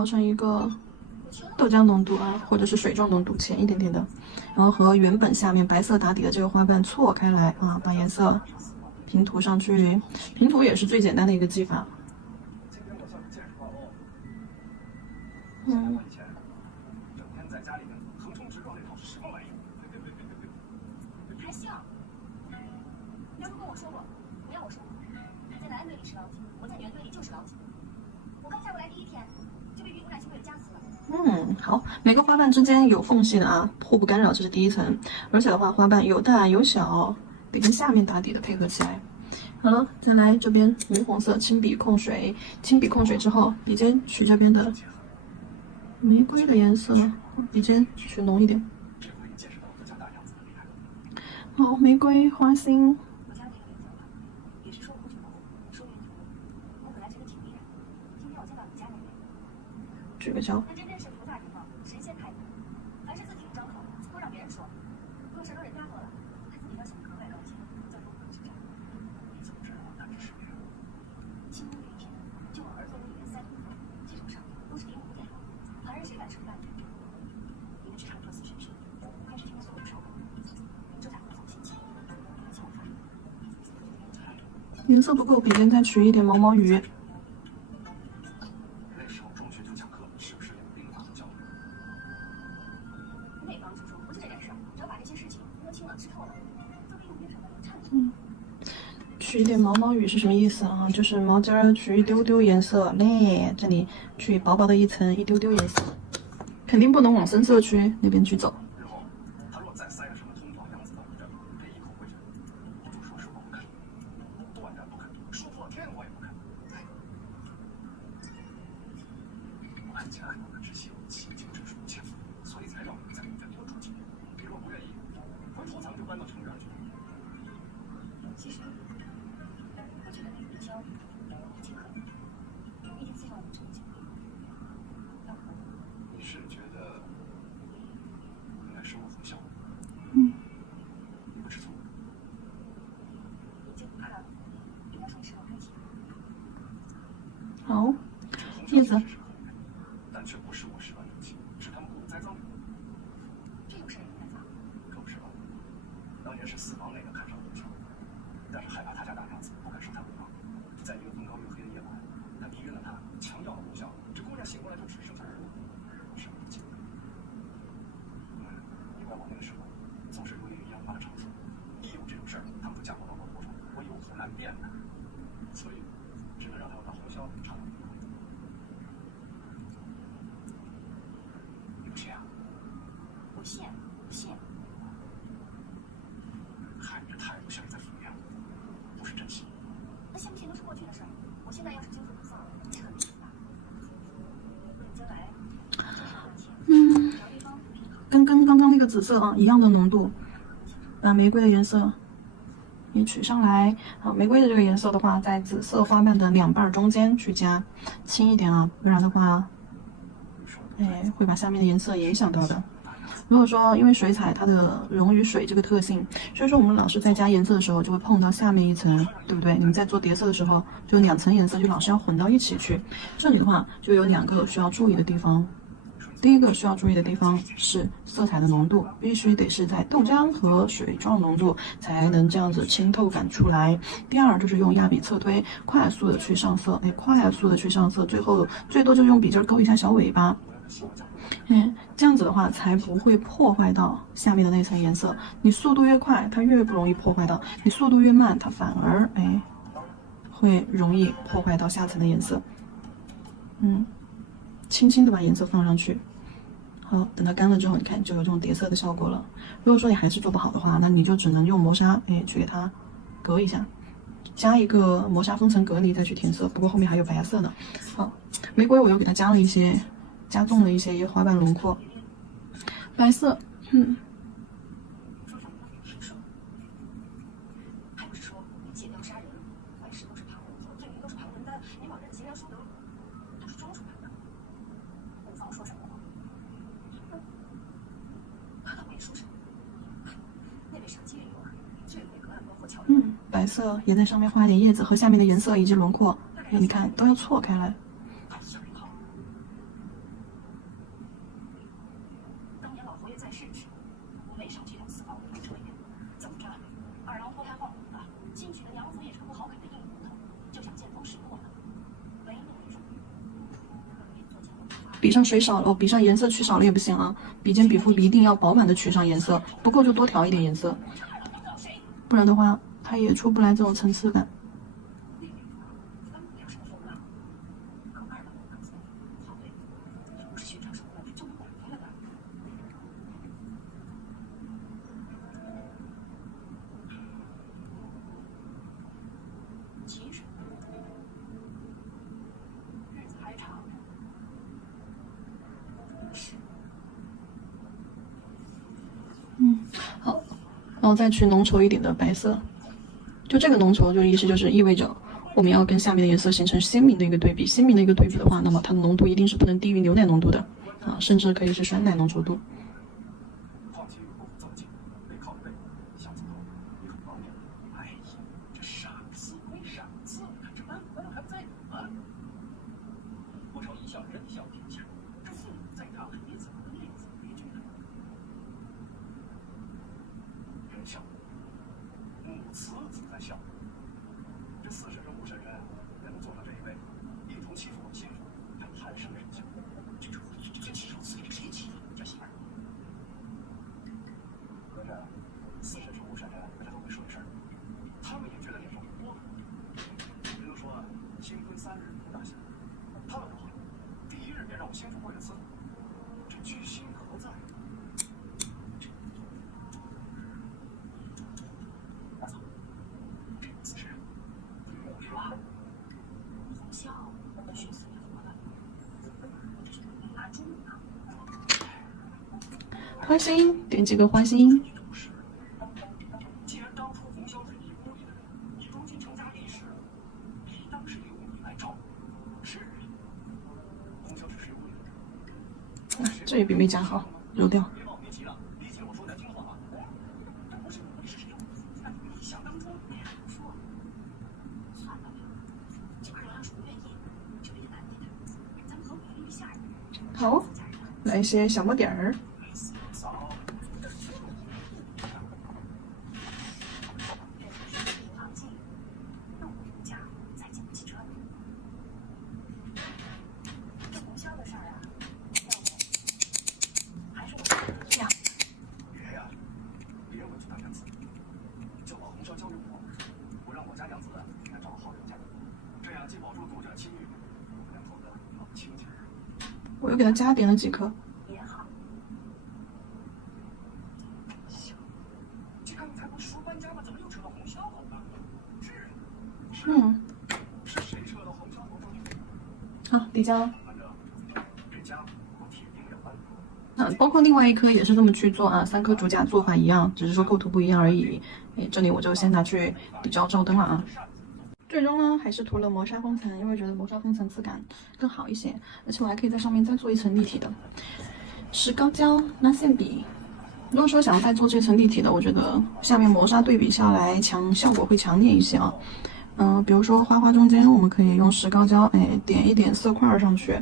调成一个豆浆浓度啊，或者是水状浓度浅一点点的，然后和原本下面白色打底的这个花瓣错开来啊，把颜色平涂上去。平涂也是最简单的一个技法。还行。你要是跟我说过，不要我说，在蓝队里是老铁，我在原队里就是老铁。我刚下过来第一天，就被绿姑娘轻微的夹死了。好，每个花瓣之间有缝隙的啊，互不干扰，这是第一层。而且的话，花瓣有大有小，得跟下面打底的配合起来。好了，再来这边玫红色轻笔控水，轻笔控水之后，笔尖取这边的玫瑰的颜色，笔尖取浓一点。好，玫瑰花心。举个招。颜色不够，笔尖再取一点毛毛雨。那时候中学就讲课，是不是有兵法和教育？那帮叔叔不就这点事儿，只要把这些事情摸清了、吃透了，就可以用上的差不多。取一点毛毛雨是什么意思啊？就是毛尖儿取一丢丢颜色，嘞，这里取薄薄的一层，一丢丢颜色，肯定不能往深色区那边去走。日后他若再塞个什么通状杨子到你这儿，别一口回绝。我就说是我不肯，断然不肯，说破天我也不肯。我看见爱我的知心，其情之属切肤，所以才让你在你再多住几年。你若不愿意，回头咱们就搬到城这儿去。其实，我觉得那个比较已经可以，已经希望我们成为情侣。你是觉得应该收入从小？嗯。你不吃醋？已经不怕了，应该说是我开心。好，叶子。但却不是我事半功倍，是他们故意栽赃的。这有事儿也栽赃？可不是吧？当年是四房那个看上红桥，但是害怕他家大娘子，不敢收他为房。在一个风高月黑的夜晚，他逼晕了他，强要了红桥。这姑娘醒过来就只剩下耳朵，什么都记不得。你怪我那个时候总是如一个养马的场所，一有这种事儿，他们就架我到我头上，我有苦难辨的，所以只能让他们把红绡插到鼻孔里。你不信啊？我信，不信。看你这态度像是在敷衍我，不是真心。那信不信都是过去的事儿。我现在要是经受不住，你是很明白。将来，跟刚刚那个紫色啊一样的浓度，把玫瑰的颜色也取上来。好，玫瑰的这个颜色的话，在紫色花瓣的两瓣中间去加，轻一点啊，不然的话，会把下面的颜色影响到的。如果说因为水彩它的溶于水这个特性，所以说我们老师在加颜色的时候就会碰到下面一层，对不对？你们在做叠色的时候，就两层颜色就老是要混到一起去。这里的话就有两个需要注意的地方。第一个需要注意的地方是色彩的浓度，必须得是在豆浆和水状浓度才能这样子清透感出来。第二就是用压笔侧推，快速的去上色，快速的去上色，最后最多就用笔尖勾一下小尾巴。这样子的话才不会破坏到下面的那层颜色。你速度越快，它越不容易破坏到；你速度越慢，它反而会容易破坏到下层的颜色。轻轻的把颜色放上去。好，等它干了之后，你看就有这种叠色的效果了。如果说你还是做不好的话，那你就只能用磨砂，去给它隔一下，加一个磨砂封层隔离再去填色。不过后面还有白色的。好，玫瑰我又给它加了一些，加重了一些花瓣轮廓。白色，还不是说借刀杀人，坏事都是旁人做，罪名都是旁人担，你往人贤良淑德都是装出来的。无妨说什么话？我也说什么？那位赏金人有最会隔岸观火桥。白色也在上面画一点叶子和下面的颜色以及轮廓，你看都要错开来。再试试。我没少去趟四方路车呀，怎么着？二郎脱胎换骨了，进去的娘子也是个不好啃的硬骨头，就想见风使舵了。唯路为重。笔上水少了，笔上颜色取少了也不行啊。笔尖笔腹一定要饱满的取上颜色，不够就多调一点颜色，不然的话它也出不来这种层次感。好，然后再取浓稠一点的白色，就这个浓稠，就意味着我们要跟下面的颜色形成鲜明的一个对比。鲜明的一个对比的话，那么它的浓度一定是不能低于牛奶浓度的啊，甚至可以是酸奶浓稠度。慈子在笑，这4神人5神人也能做到这一位，一同欺负我心腹，还贪生人性。这欺负自己，谁欺负你家媳妇儿？合着4神是5神人，这都会说事儿，他们也觉得脸上有锅。人都说新婚3日不大喜，他们的话，第1日便让我心腹跪了4，这居心何在？花心，点几个花心。既然当初冯潇是你屋里的人，你如今成家立室，理当是由你来照顾。是，冯潇是谁屋里的人？这也比没夹好，揉掉。别冒别急了，理解我说难听话吧。不是你是谁？你想当初没人说。算了吧，这二郎主不愿意，就别难为他。咱们和美丽下人。好，来一些小墨点儿。我又给它加点了几颗。好，底胶。包括另外一颗也是这么去做啊，3颗主甲做法一样，只是说构图不一样而已。这里我就先拿去底胶照灯了啊。最终呢，还是涂了磨砂封层，因为觉得磨砂封层质感更好一些，而且我还可以在上面再做一层立体的石膏胶拉线笔。如果说想要再做这层立体的，我觉得下面磨砂对比下来效果会强烈一些啊。比如说花花中间，我们可以用石膏胶，点一点色块上去，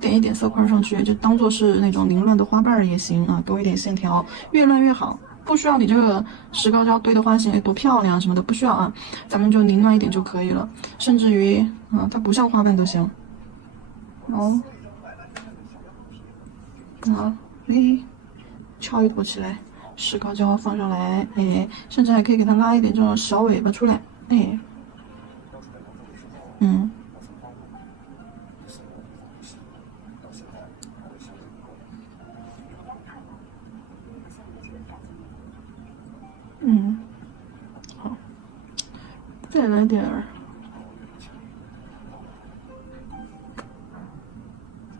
点一点色块上去，就当做是那种凌乱的花瓣也行啊，多一点线条，越乱越好。不需要你这个石膏胶堆的花型多漂亮什么的，不需要啊，咱们就凌乱一点就可以了。甚至于它不像花瓣都行。好，翘一坨起来，石膏胶放上来，甚至还可以给它拉一点这种小尾巴出来，好，再来点儿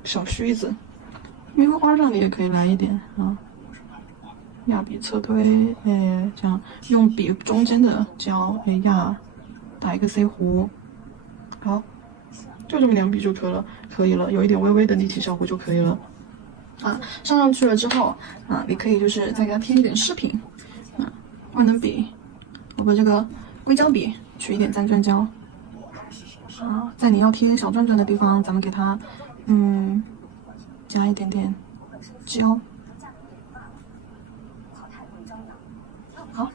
小须子，棉花上你也可以来一点啊。压笔侧推，这样用笔中间的胶，压，打一个 C 弧，好，就这么2笔就可以了，有一点微微的立体效果就可以了。上去了之后你可以就是再给它添一点饰品，万能笔，我把这个硅胶笔取一点缎钻胶，在你要贴小钻钻的地方，咱们给它加一点点9。好，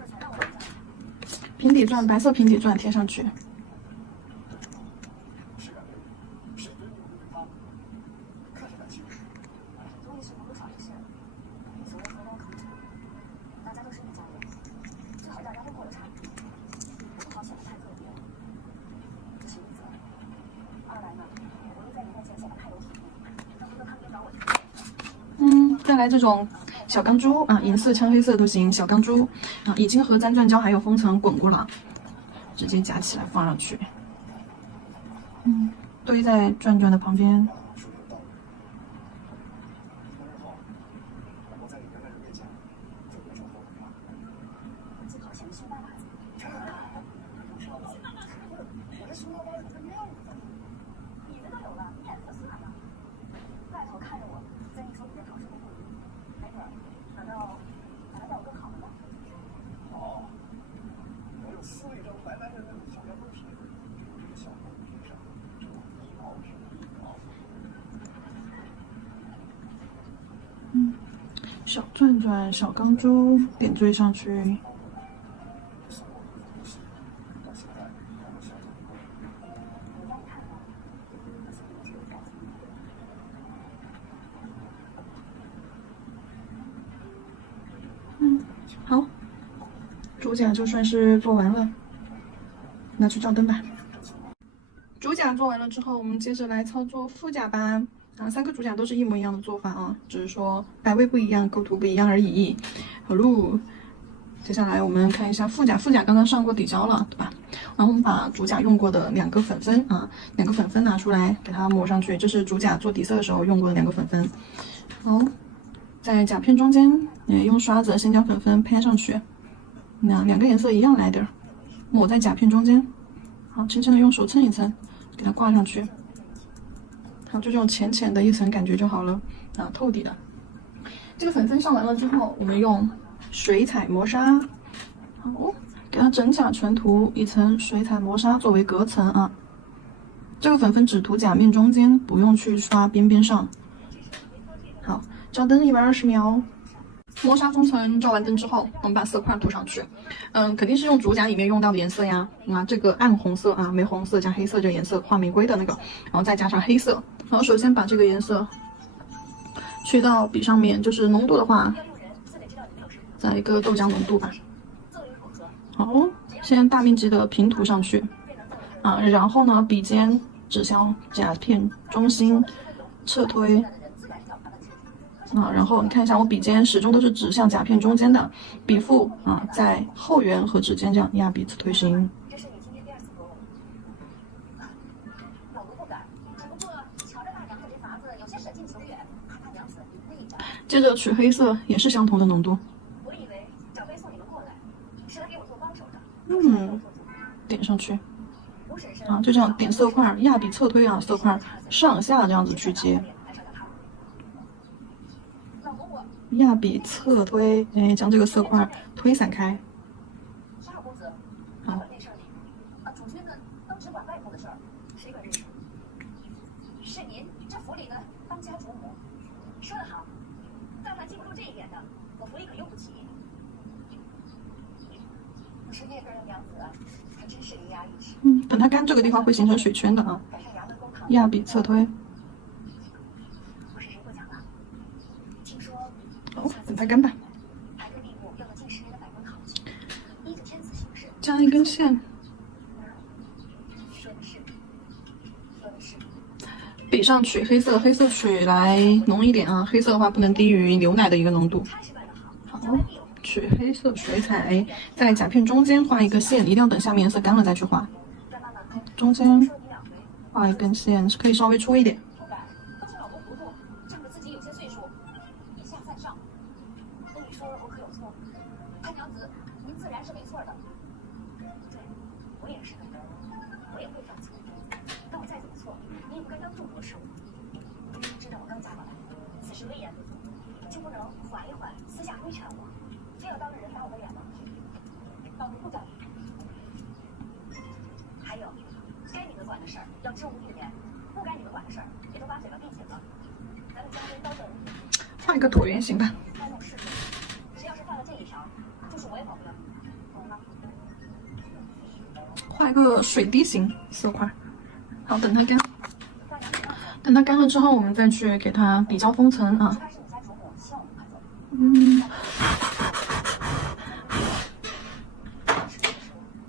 平底钻，白色平底钻贴上去。再来这种小钢珠啊，银色、枪黑色都行。小钢珠啊，已经和粘钻胶还有封层滚过了，直接夹起来放上去。堆在转转的旁边。小转转、小钢珠点缀上去。好，主甲就算是做完了，拿去照灯吧。主甲做完了之后，我们接着来操作副甲吧。3个主甲都是一模一样的做法啊，只是说摆位不一样，构图不一样而已。好喽，接下来我们看一下副甲。副甲刚刚上过底胶了，对吧？然后我们把主甲用过的2个粉粉啊，2个粉粉拿出来给它抹上去，这是主甲做底色的时候用过的2个粉粉。好，在甲片中间，用刷子先将粉粉拍上去，那2个颜色一样来点，抹在甲片中间。好，轻轻的用手蹭一蹭，给它挂上去。好，就这种浅浅的一层感觉就好了啊，透底的。这个粉粉上完了之后，我们用水彩磨砂，好，给它整甲纯涂一层水彩磨砂作为隔层啊。这个粉粉只涂甲面中间，不用去刷边边上。好，照灯120秒。磨砂中层照完灯之后，我们把色块涂上去。肯定是用主甲里面用到的颜色呀。这个暗红色啊，玫红色加黑色这个颜色，画玫瑰的那个，然后再加上黑色。然后首先把这个颜色去到笔上面，就是浓度的话，再一个豆浆浓度吧。好，先大面积的平涂上去啊，然后呢，笔尖指向甲片中心侧推。然后你看一下，我笔尖始终都是指向甲片中间的，笔腹在后缘和指尖这样压笔侧推行。这是你今天第2次给我。老奴不敢，只不过瞧着大娘的这法子，有些舍近求远，怕大娘子内战。接着取黑色，也是相同的浓度。我以为长辈送你们过来，是来给我做帮手的。点上去。就这样点色块，压笔侧推色块上下这样子去接。压笔侧推，将这个色块推散开。好，主君呢，都只管外部的事儿，谁管内事？是您这府里的当家主母，说得好，但凡记不住这一点的，我府里可用不起。我是叶根的娘子，还真是伶牙俐齿。等它干这个地方会形成水圈的啊。压笔侧推。等它干吧。加一根线。笔上取黑色，黑色取来浓一点啊，黑色的话不能低于牛奶的一个浓度。好，取黑色水彩，在甲片中间画一个线，一定要等下面颜色干了再去画。中间画一根线，可以稍微粗一点。就不能缓一缓，私下规劝我，非要当着人打我的脸吗？老奴不干。还有，该你们管的事儿要知无欲言，不该你们管的事儿也都把嘴巴闭紧了。咱们家人都等。画一个椭圆形吧。那种事情，谁要是犯了这一条，就是我也跑不了，懂了吗？画一个水滴形色块。好，等它干。等它干了之后，我们再去给它底胶封层啊。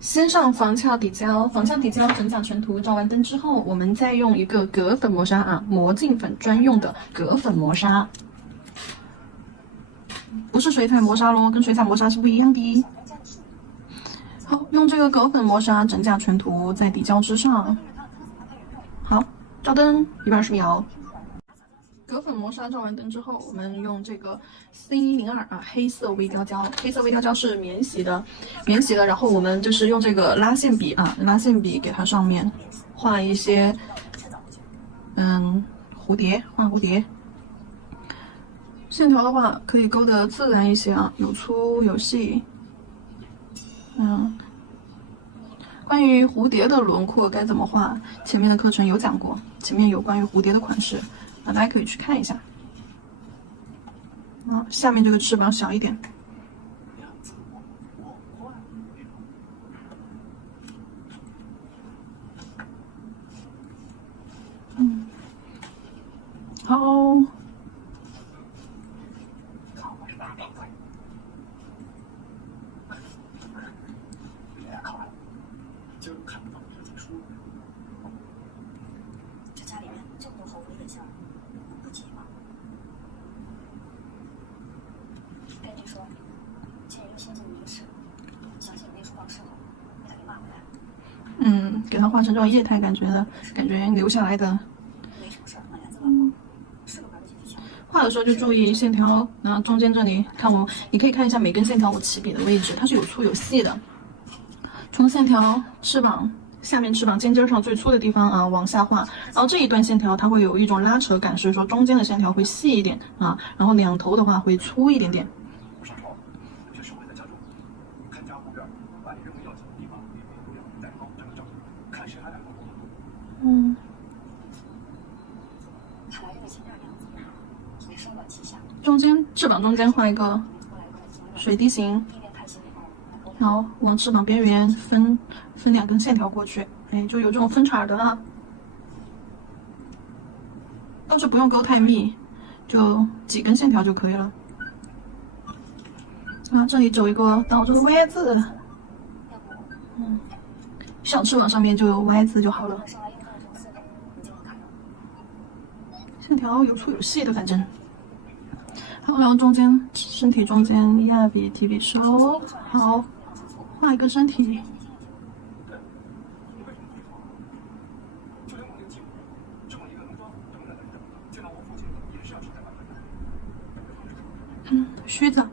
先上防壳底胶，防壳底胶整甲全涂，照完灯之后，我们再用一个铬粉磨砂啊，魔镜粉专用的铬粉磨砂，不是水彩磨砂咯，跟水彩磨砂是不一样的。好，用这个铬粉磨砂整甲全涂在底胶之上。好，照灯120秒。铬粉磨砂照完灯之后，我们用这个 C02啊黑色微雕胶，黑色微雕胶是免洗的，然后我们就是用这个拉线笔啊，拉线笔给它上面画一些蝴蝶，画蝴蝶。线条的话可以勾得自然一些啊，有粗有细。关于蝴蝶的轮廓该怎么画，前面的课程有讲过，前面有关于蝴蝶的款式。大家可以去看一下。下面这个翅膀小一点。好。这家里面这么多后悔的事儿，不急吗？根据说，倩又新进一个事，相信那书报事后被他给骂回来。给它画成这种液态感觉留下来的。没什么事儿，那两次老是个玩的技巧。画的时候就注意线条，然后中间这里看你可以看一下每根线条我起笔的位置，它是有粗有细的。从线条翅膀下面翅膀尖尖上最粗的地方啊往下画，然后这一段线条它会有一种拉扯感，所以说中间的线条会细一点啊，然后两头的话会粗一点点。上朝，有些守卫在家中，看家护院，把你认为要紧的地方列为优良，带高这个证据，看谁还敢动。看来这个新娘娘也生暖气下。中间翅膀中间画一个水滴形。然后往翅膀边缘分两根线条过去，就有这种分叉的啊，倒是不用勾太密，就几根线条就可以了。这里走一个倒着的 Y 字，小翅膀上面就有 Y 字就好了。线条有粗有细的，反正。好，然后中间身体中间压笔提笔手，好。画一个身体，须子。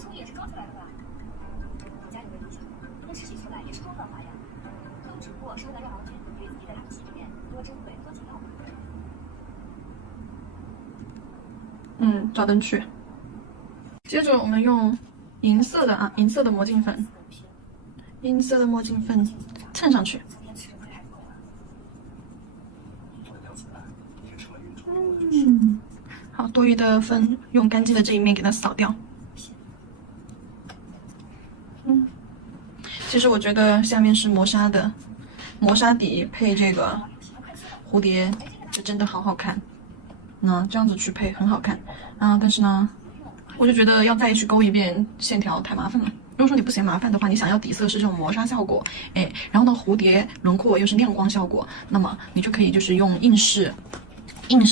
从也是装出来的吧？我家里的理想，跟实习出来也是装造花样，只不过是为了让王军对自己在打戏里面多珍贵多紧要。照灯去。接着我们用银色的魔镜粉。银色的墨镜粉蹭上去。好，多余的粉用干净的这一面给它扫掉。其实我觉得下面是磨砂的，磨砂底配这个蝴蝶，就真的好好看。这样子去配很好看但是呢，我就觉得要再去勾一遍线条太麻烦了。如果说你不嫌麻烦的话，你想要底色是这种磨砂效果，然后呢蝴蝶轮廓又是亮光效果，那么你就可以就是用硬式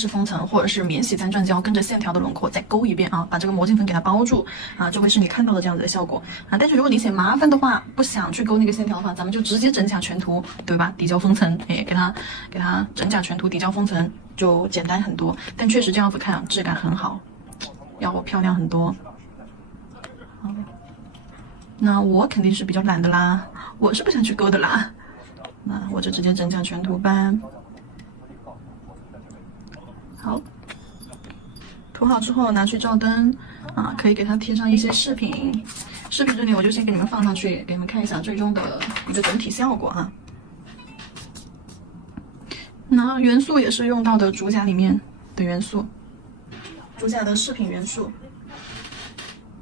封层或者是免洗单转胶跟着线条的轮廓再勾一遍啊，把这个魔镜粉给它包住就会是你看到的这样子的效果但是如果你嫌麻烦的话，不想去勾那个线条的话，咱们就直接整甲全涂，对吧？底胶封层，给它整甲全涂底胶封层就简单很多，但确实这样子看质感很好，要漂亮很多。那我肯定是比较懒的啦，我是不想去勾的啦，那我就直接整甲全涂吧。好，涂好之后拿去照灯可以给它贴上一些饰品。饰品这里我就先给你们放上去，给你们看一下最终的一个整体效果那元素也是用到的主甲里面的元素，主甲的饰品元素。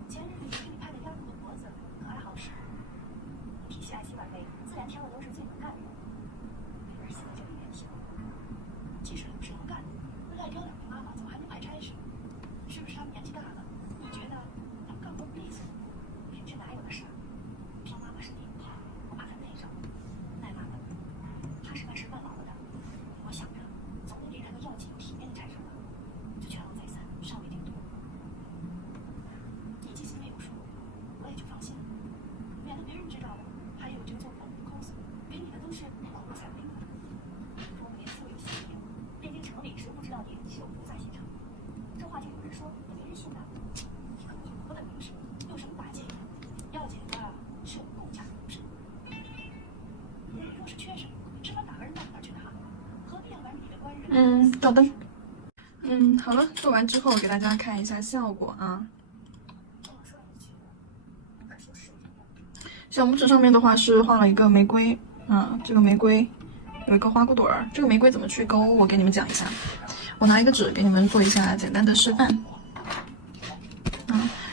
前日里给你拍的腰部和脖子可还好使，脾气爱惜晚辈，自然挑的都是最能干的人。而现在这个年轻，即使是能干的，那爱挑两个妈妈怎么还能派差事？是不是他们年纪大了？你觉得他们更不利索？平时哪有的事？挑妈妈是你，我把他内上，赖妈妈，他是万事万劳了的。我想着总得给他个要紧体面的差事吧，就劝我再三，尚未定夺。你既心没有数，我也就放心了，免得别人知道了，还有这个做狗的抠搜，给你的都是老弱残兵的。说明素有信念，汴京城里谁不知道你是有菩萨心肠？这话就有人说，也没人信的。你可能有何的名声，有什么打击？要紧的是我们公家的名声。若是缺什么，只管打个人到哪儿去拿，何必要玩你的官人？好的。好了，做完之后给大家看一下效果啊。小拇指上面的话是画了一个玫瑰，这个玫瑰有一个花骨朵儿，这个玫瑰怎么去勾，我给你们讲一下。我拿一个纸给你们做一下简单的示范。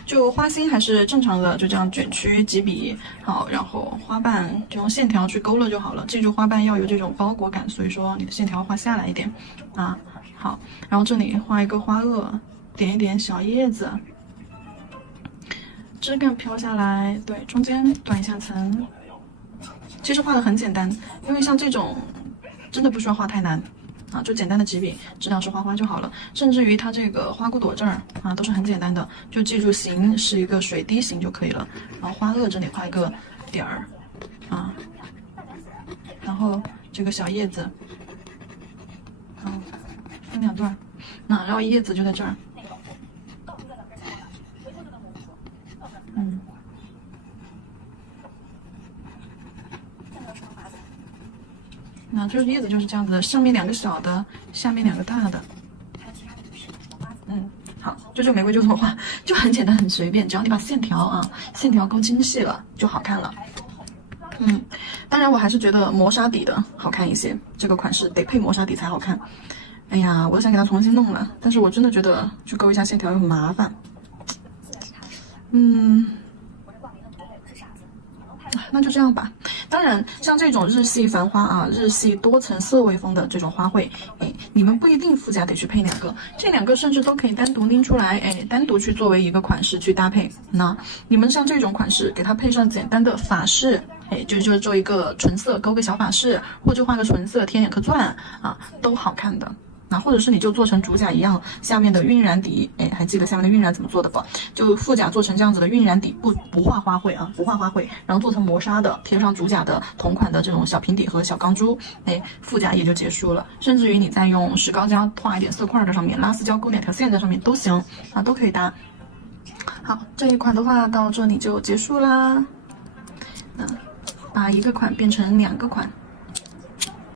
就花心还是正常的，就这样卷曲几笔，好，然后花瓣就用线条去勾勒就好了。记住花瓣要有这种包裹感，所以说你的线条画下来一点啊。好，然后这里画一个花萼，点一点小叶子，枝干飘下来，对，中间断一下层。其实画的很简单，因为像这种真的不需要画太难啊，就简单的几笔，质量是花花就好了。甚至于它这个花骨朵这儿啊，都是很简单的，就记住形是一个水滴形就可以了。然后花萼这里画一个点儿啊，然后这个小叶子，分两段，然后叶子就在这儿。那这个叶子就是这样子的，上面两个小的，下面两个大的。好，就这个玫瑰就这么画，就很简单很随便，只要你把线条勾精细了就好看了。当然我还是觉得磨砂底的好看一些，这个款式得配磨砂底才好看。哎呀，我都想给它重新弄了，但是我真的觉得去勾一下线条又很麻烦。那就这样吧。当然，像这种日系繁花日系多层色位风的这种花卉，你们不一定附加得去配两个，这两个甚至都可以单独拎出来，单独去作为一个款式去搭配。那你们像这种款式，给它配上简单的法式，就做一个纯色，勾个小法式，或者画个纯色，添2颗钻都好看的。或者是你就做成主甲一样，下面的晕染底，还记得下面的晕染怎么做的不？就副甲做成这样子的晕染底，不画花卉不画花卉，然后做成磨砂的，贴上主甲的同款的这种小平底和小钢珠，副甲也就结束了。甚至于你再用石膏胶画一点色块在上面，拉丝胶勾2条线在上面都行都可以搭。好，这一款的话到这里就结束啦。把一个款变成2个款。